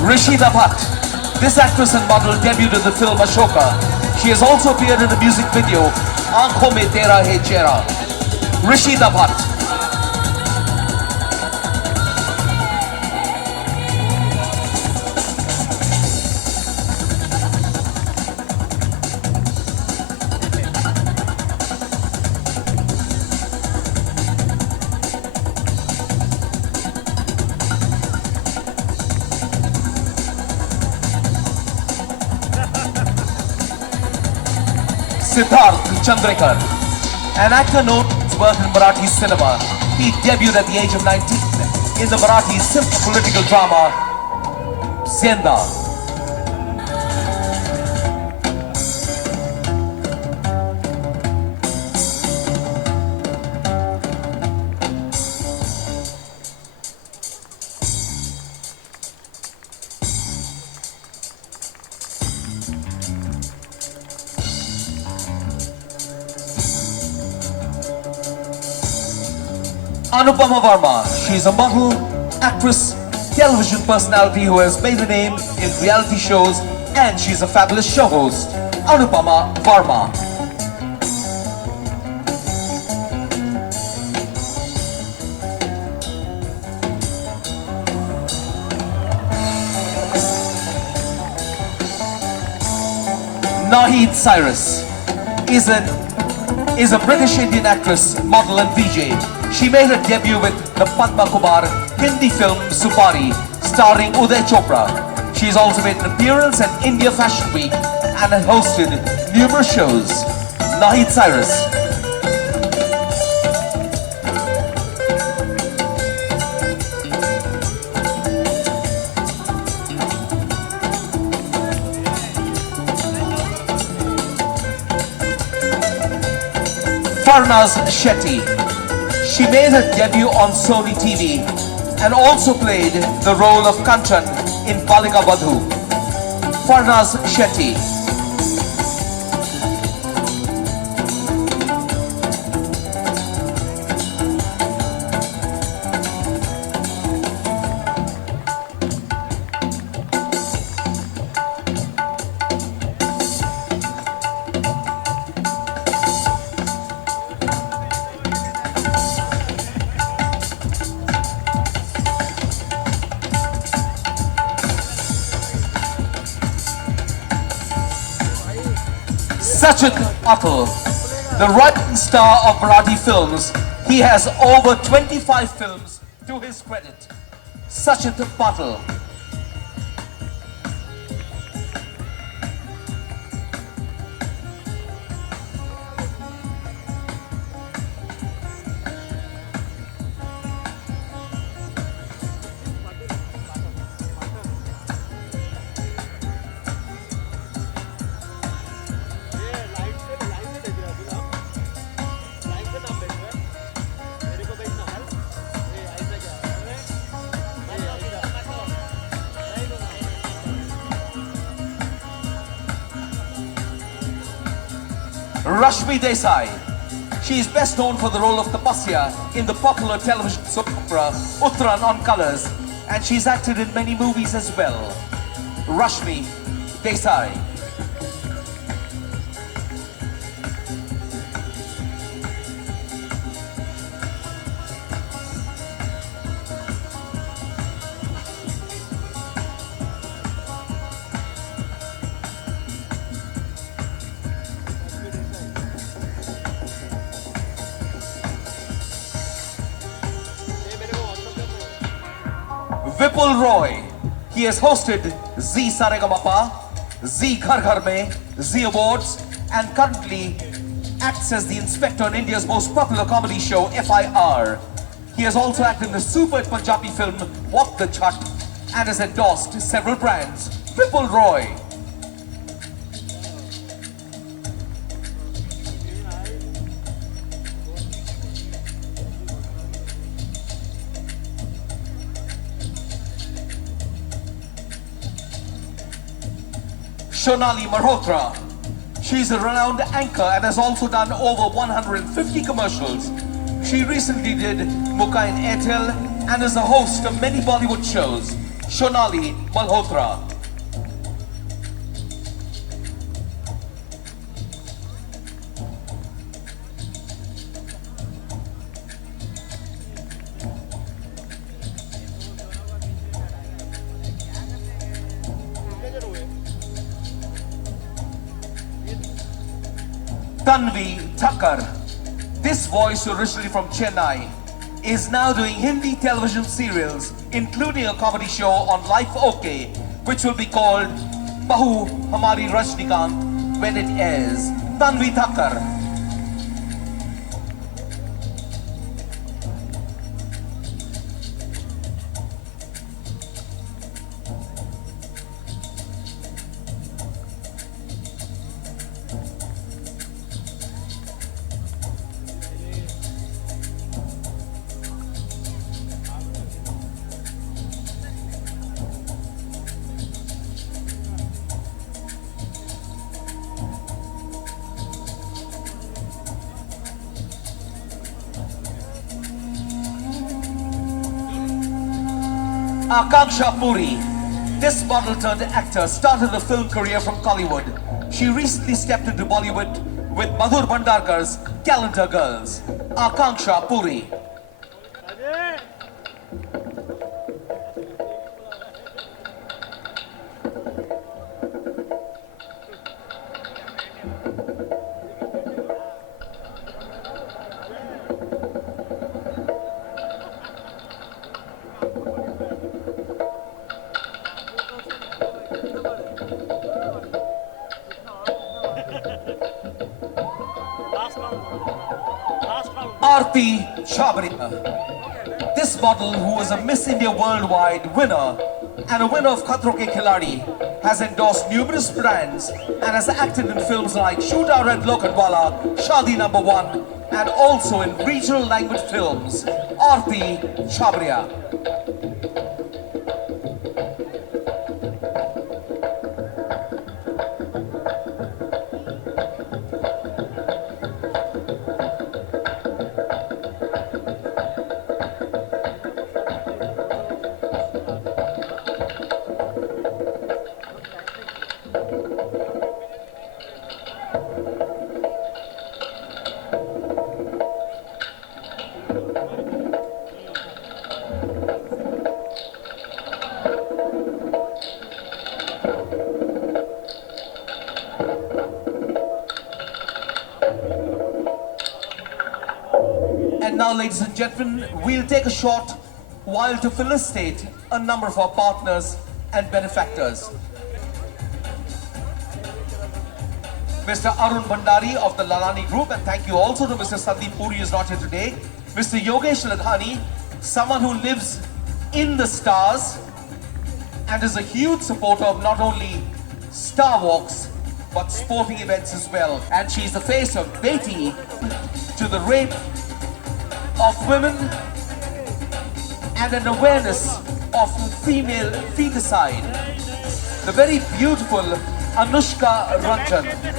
Rishita Bhatt. This actress and model debuted in the film Ashoka. She has also appeared in the music video Aankhon Mein Tera Hai Chehra. Rishita Bhatt. Siddharth Chandrekar, an actor known for his work in Marathi cinema. He debuted at the age of 19 in the Marathi simple political drama Zyenda. Anupama Verma. She is a model, actress, television personality who has made a name in reality shows, and she's a fabulous show host. Anupama Verma. Nahid Cyrus is a British Indian actress, model and VJ. She made her debut with the Padma Kumar Hindi film Supari, starring Uday Chopra. She has also made an appearance at India Fashion Week and has hosted numerous shows. Nahid Cyrus. Farnaz Shetty. She made her debut on Sony TV and also played the role of Kanchan in Balika Badhu. Farnaz Shetty. Sachin Atul, the rising star of Marathi films. He has over 25 films to his credit. Sachin Patil. Rashmi Desai. She is best known for the role of Tapasya in the popular television soap opera Uttaran on Colors, and she's acted in many movies as well. Rashmi Desai. Vipul Roy. He has hosted Zee Saregamapa, Zee Ghar Ghar Mein, Zee Awards, and currently acts as the inspector on India's most popular comedy show, FIR. He has also acted in the super Punjabi film What the Chhat and has endorsed several brands. Vipul Roy. Shonali Malhotra. She's a renowned anchor and has also done over 150 commercials. She recently did Muka in Airtel and is the host of many Bollywood shows. Shonali Malhotra. Tanvi Thakkar. This voice, originally from Chennai, is now doing Hindi television serials, including a comedy show on Life OK, which will be called Bahu Hamari Rajnikant when it airs. Tanvi Thakkar. Akanksha Puri. This model turned actor started a film career from Kollywood. She recently stepped into Bollywood with Madhur Bhandarkar's Calendar Girls. Akanksha Puri. Aarti Chhabria. This model, who was a Miss India Worldwide winner and a winner of Khatron Ke Khiladi, has endorsed numerous brands and has acted in films like Shoot Our Red Lokhandwala, Shadi Number 1, and also in regional language films. Aarti Chhabria. And now, ladies and gentlemen, we'll take a short while to felicitate a number of our partners and benefactors. Mr. Arun Bhandari of the Lalani Group, and thank you also to Mr. Sandeep Puri, who is not here today. Mr. Yogesh Ladhani, someone who lives in the stars and is a huge supporter of not only Star Walks but sporting events as well. And she's the face of Beti to the rape of women and an awareness of female feticide. The very beautiful Anushka Ranjan.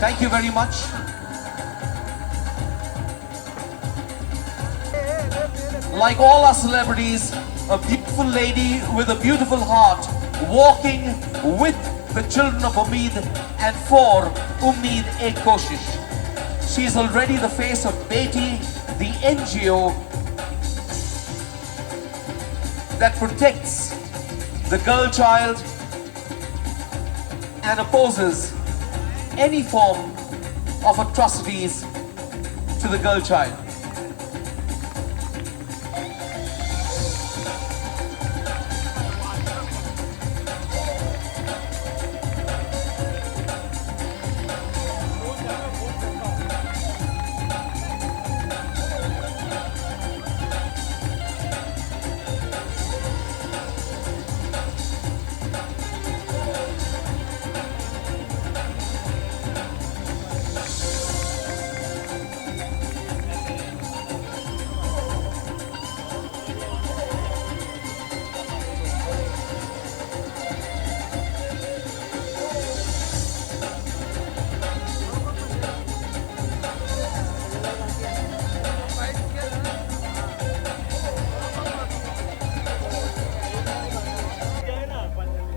Thank you very much. Like all our celebrities, a beautiful lady with a beautiful heart, walking with the children of Umeed and for Umeed Ek Koshish. She is already the face of Beti, the NGO that protects the girl child and opposes any form of atrocities to the girl child.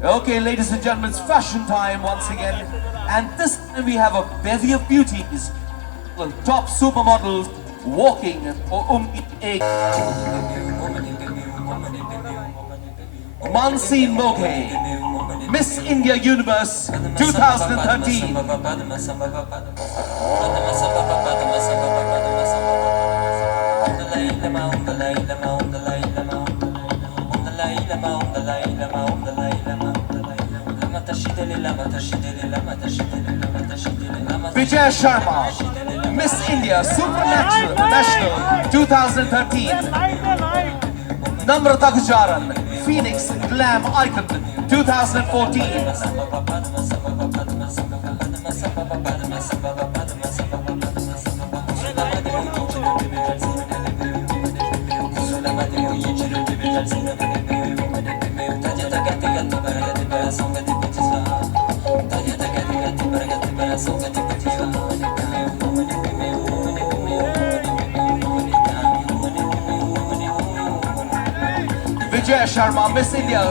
Okay, ladies and gentlemen, it's fashion time once again. And this time we have a bevy of beauties. Well, top supermodels walking for Egg. Mansi Moghe, Miss India Universe 2013. Vijay Sharma, Miss India Supranational 2013. Namrata Gujaran, Phoenix Glam Icon 2014. Vijay Sharma, Miss India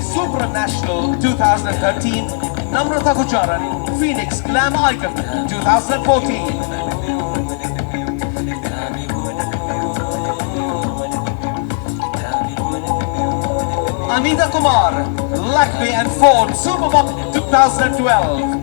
Supranational 2013. Namrata Gujaran, Phoenix Glam Icon 2014. Anita Kumar, Lakme and Ford Supermodel 2012.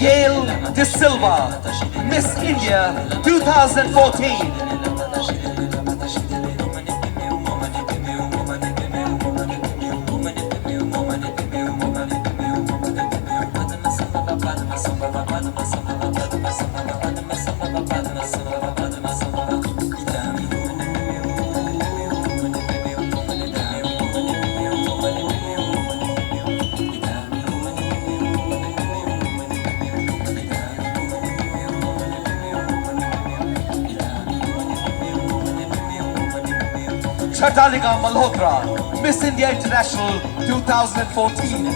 Gail De Silva, Miss India 2014. Chatalika Malhotra, Miss India International 2014.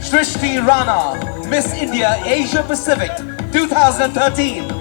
Srishti Rana, Miss India Asia Pacific 2013.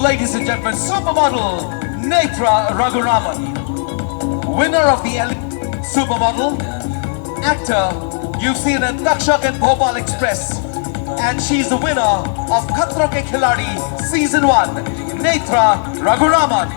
Ladies and gentlemen, supermodel Netra Raghuraman, winner of the Supermodel, actor you've seen in Dakshak and Bhopal Express, and she's the winner of Khatron Ke Khiladi Season 1, Netra Raghuraman.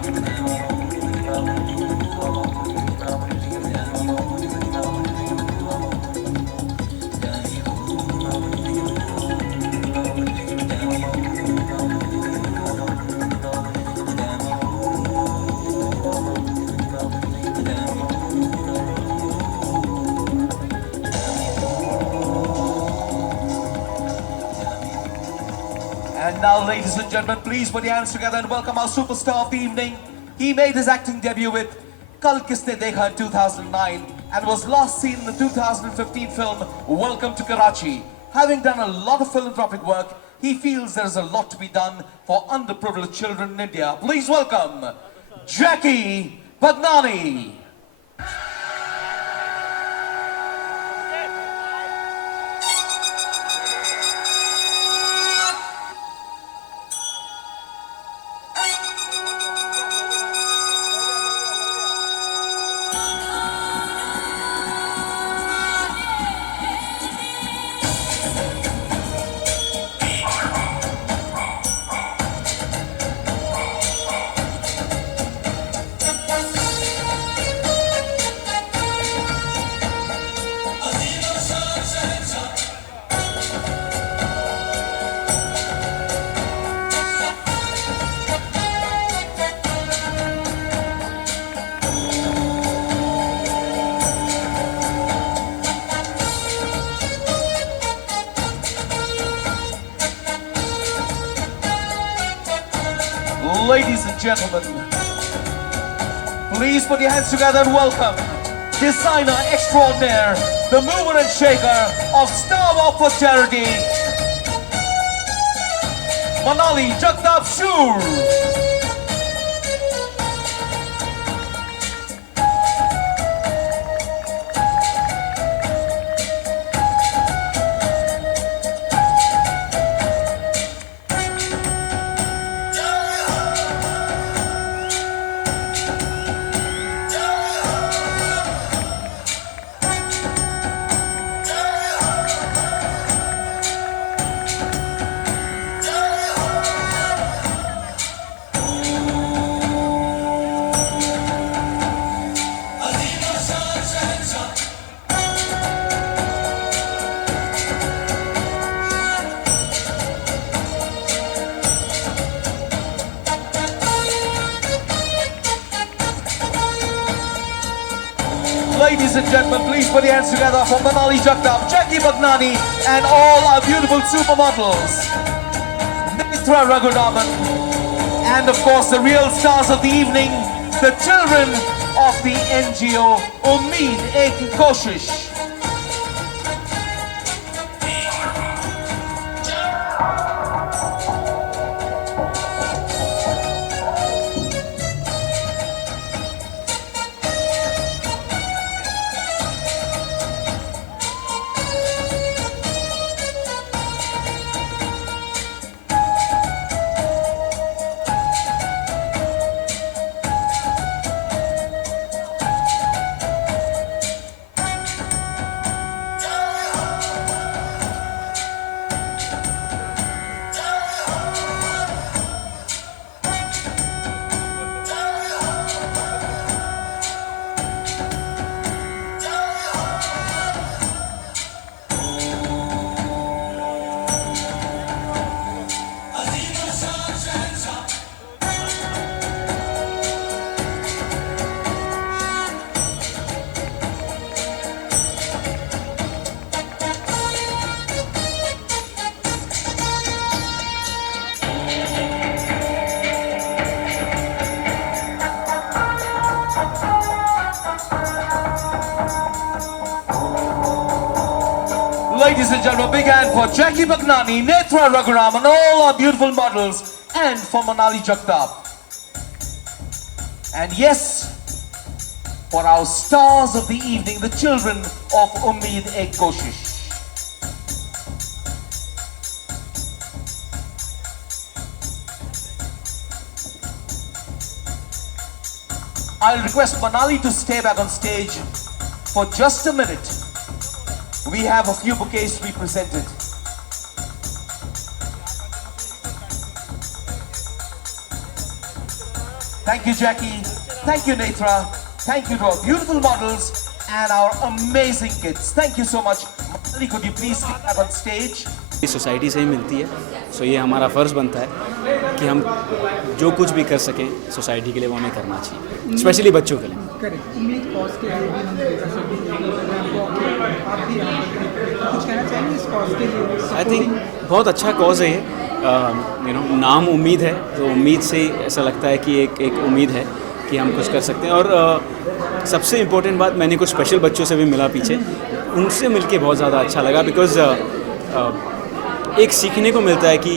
Now, ladies and gentlemen, please put your hands together and welcome our superstar of the evening. He made his acting debut with Kal Kisne Dekha in 2009 and was last seen in the 2015 film Welcome to Karachi. Having done a lot of philanthropic work, he feels there is a lot to be done for underprivileged children in India. Please welcome Jackie Badnani. Ladies and gentlemen, please put your hands together and welcome designer extraordinaire, the mover and shaker of Star Walk for Charity, Manali Jagtap Shur. Ladies and gentlemen, please put your hands together for Manali Jagtap, Jackie Badnani, and all our beautiful supermodels, Netra Raghunaman, and of course the real stars of the evening, the children of the NGO Ummeed Ek Koshish. Ladies and gentlemen, big hand for Jackie Badnani, Netra Raghunaman, all our beautiful models, and for Manali Jagtap. And yes, for our stars of the evening, the children of Ummeed Ek Koshish. I'll request Manali to stay back on stage for just a minute. We have a few bouquets to be presented. Thank you, Jackie. Thank you, Netra. Thank you to our beautiful models and our amazing kids. Thank you so much. Manali, could you please stay back on stage? इस सोसाइटी से ही मिलती है, सो ये हमारा फ़र्ज़ बनता है कि हम जो कुछ भी कर सकें सोसाइटी के लिए वो हमें करना चाहिए, स्पेशली बच्चों के लिए। करेक्ट। उम्मीद कॉज के लिए भी हम प्रोग्राम को आप भी कुछ कहना चाहेंगे इस कॉज के लिए? आई थिंक बहुत अच्छा कॉज है ये। नाम उम्मीद है, तो उम्मीद से ऐसा लगता है कि एक उम्मीद है कि हम कुछ कर सकते हैं। और सबसे इम्पोर्टेंट बात, मैंने कुछ स्पेशल बच्चों से भी मिला पीछे, उनसे मिलके बहुत ज़्यादा अच्छा लगा, बिकॉज़ एक सीखने को मिलता है कि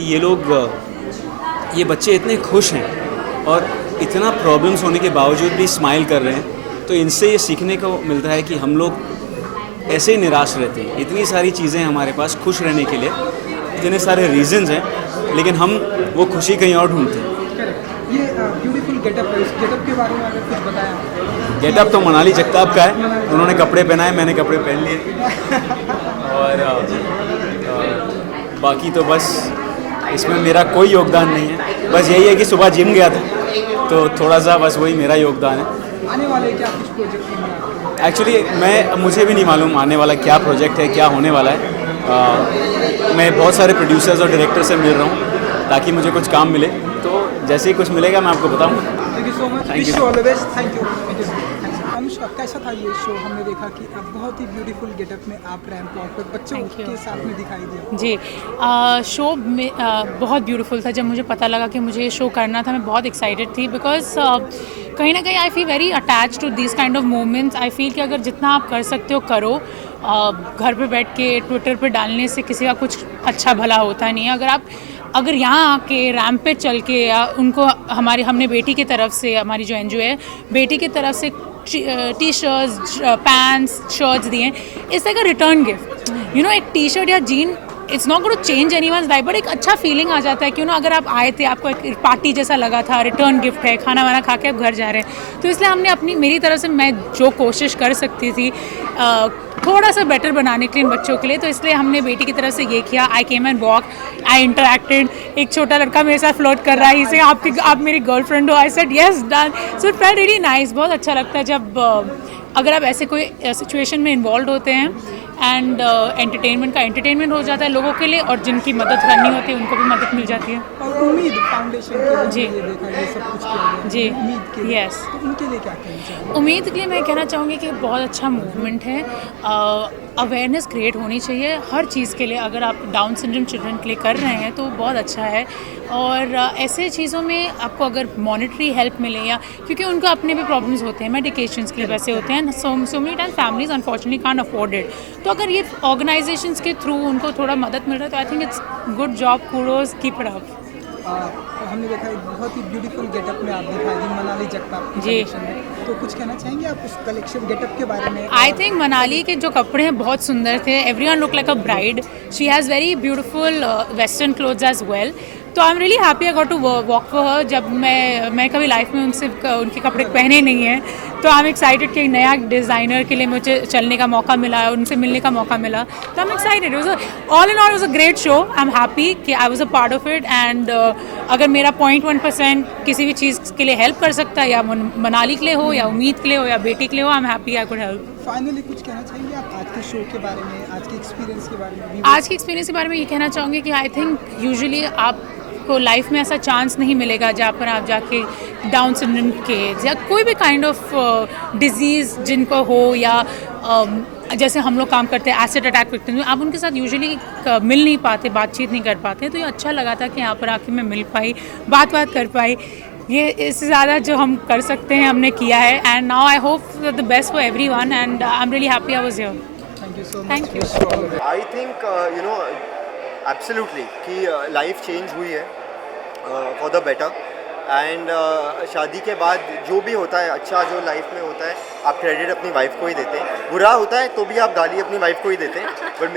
ये बच्चे इतने खुश हैं और इतना प्रॉब्लम्स होने के बावजूद भी स्माइल कर रहे हैं। तो इनसे ये सीखने को मिलता है कि हम लोग ऐसे ही निराश रहते हैं। इतनी सारी चीज़ें हमारे पास खुश रहने के लिए, इतने सारे रीजंस हैं, लेकिन हम वो खुशी कहीं और ढूंढते हैं। ये ब्यूटीफुल गेटअप है, इस गेटअप के बारे में अगर कुछ बताया। गेटअप तो मनाली जगताप का है, उन्होंने कपड़े पहनाए, मैंने कपड़े पहन लिए और बाकी तो बस इसमें मेरा कोई योगदान नहीं है। बस यही है कि सुबह जिम गया था, तो थोड़ा सा बस वही मेरा योगदान है। आने वाले क्या कुछ प्रोजेक्ट हैं? एक्चुअली मुझे भी नहीं मालूम आने वाला क्या प्रोजेक्ट है, क्या होने वाला है। मैं बहुत सारे प्रोड्यूसर्स और डायरेक्टर से मिल रहा हूँ ताकि मुझे कुछ काम मिले, तो जैसे ही कुछ मिलेगा मैं आपको बताऊँगा। Thank you so much, Thank wish you. You all the best. Thank you. Anushka, कैसा था ये शो? हमने देखा कि अब बहुत ही ब्यूटीफुल गेटअप में आप रैंप वॉक पे बच्चों Thank you. के साथ में दिखाई दिया। जी, शो में बहुत ब्यूटीफुल था। जब मुझे पता लगा कि मुझे ये शो करना था, मैं बहुत एक्साइटेड थी, बिकॉज कहीं ना कहीं I feel very attach to this kind of moments. I feel कि अगर जितना आप कर सकते हो करो। घर पे बैठ के ट्विटर पे डालने से किसी का कुछ अच्छा भला होता नहीं है। अगर यहाँ आके रैंप पे चल के या उनको हमने बेटी की तरफ से, हमारी जो एनजीओ है, बेटी की तरफ से टी शर्ट्स, पैंट्स, शर्ट्स दिए, it's like a return gift. एक टी शर्ट या jean, it's not going to change anyone's life, but एक अच्छा फीलिंग आ जाता है कि अगर आप आए थे, आपको एक पार्टी जैसा लगा था, रिटर्न गिफ्ट है, खाना वाना खा के आप घर जा रहे हैं, तो इसलिए हमने मेरी तरफ से मैं जो कोशिश कर सकती थी थोड़ा सा बेटर बनाने के लिए इन बच्चों के लिए, तो इसलिए हमने बेटी की तरफ से ये किया। I came and walk, I interacted. एक छोटा लड़का मेरे साथ फ्लोट कर रहा है, इसे आप मेरी गर्लफ्रेंड हो। I said yes, done. So it felt really nice. बहुत अच्छा लगता है जब अगर आप ऐसे कोई सिचुएशन में इन्वॉल्व होते हैं एंड एंटरटेनमेंट हो जाता है लोगों के लिए, और जिनकी मदद करनी होती है उनको भी मदद मिल जाती है। और उम्मीद फाउंडेशन के लिए जी। ये देखा, ये सब कुछ किया गया। जी। उम्मीद के लिए, Yes. तो उनके लिए क्या कहना चाहिए? उम्मीद के लिए मैं कहना चाहूँगी कि बहुत अच्छा मूवमेंट है। अवेयरनेस क्रिएट होनी चाहिए हर चीज़ के लिए। अगर आप डाउन सिंड्रोम चिल्ड्रन के लिए कर रहे हैं तो बहुत अच्छा है। और ऐसे चीज़ों में आपको अगर मॉनिटरी हेल्प मिले, या क्योंकि उनको अपने भी प्रॉब्लम्स होते हैं, मेडिकेशंस के लिए वैसे होते हैं, so many time families unfortunately can't afford it. तो अगर ये ऑर्गेनाइजेशंस के थ्रू उनको थोड़ा मदद मिल रहा है तो I think it's good job, kudos, keep it up. और हमने देखा एक बहुत ही ब्यूटीफुल गेटअप में आप दिखाई दी मनाली जगताप की जी। collection में। तो कुछ कहना चाहेंगे आप उस कलेक्शन गेटअप के बारे में? आई थिंक मनाली के जो कपड़े हैं बहुत सुंदर थे। Everyone look like a bride. She has very beautiful western clothes as well. तो I am really happy I got to walk for her. जब मैं कभी लाइफ में उनके कपड़े पहने नहीं हैं, तो आई एम एक्साइटेड कि एक नया डिज़ाइनर के लिए मुझे चलने का मौका मिला, उनसे मिलने का मौका मिला, तो I am excited. All in all was a great show. I am happy कि I was a part of it. And अगर मेरा 0.1% किसी भी चीज़ के लिए हेल्प कर सकता है, या मनाली के लिए हो, या उम्मीद के लिए हो, या बेटी के लिए हो, आई am happy I could help. Finally कुछ कहना चाहेंगे आप आज के शो के बारे में, आज के एक्सपीरियंस के बारे में? आज के एक्सपीरियंस के बारे में ये कहना चाहूँगी कि आई थिंक यूजुअली आपको लाइफ में ऐसा चांस नहीं मिलेगा जहाँ पर आप जाके डाउन सिंड्रोम के या कोई भी काइंड ऑफ डिजीज़ जिनको हो, या जैसे हम लोग काम करते हैं एसिड अटैक विक्टिम, आप उनके साथ यूजुअली मिल नहीं पाते, बातचीत नहीं कर पाते। तो ये अच्छा लगा था कि यहाँ पर आके मैं मिल पाई, बात कर पाई। ये इससे ज़्यादा जो हम कर सकते हैं हमने किया है। And now I hope the best for everyone, and I am really happy I was here. Thank you so much. Thank you. I think absolutely कि लाइफ चेंज हुई है फॉर द बेटर। एंड शादी के बाद जो भी होता है अच्छा जो लाइफ में होता है, आप क्रेडिट अपनी वाइफ को ही देते हैं। बुरा होता है तो भी आप गाली अपनी वाइफ को ही देते हैं। बट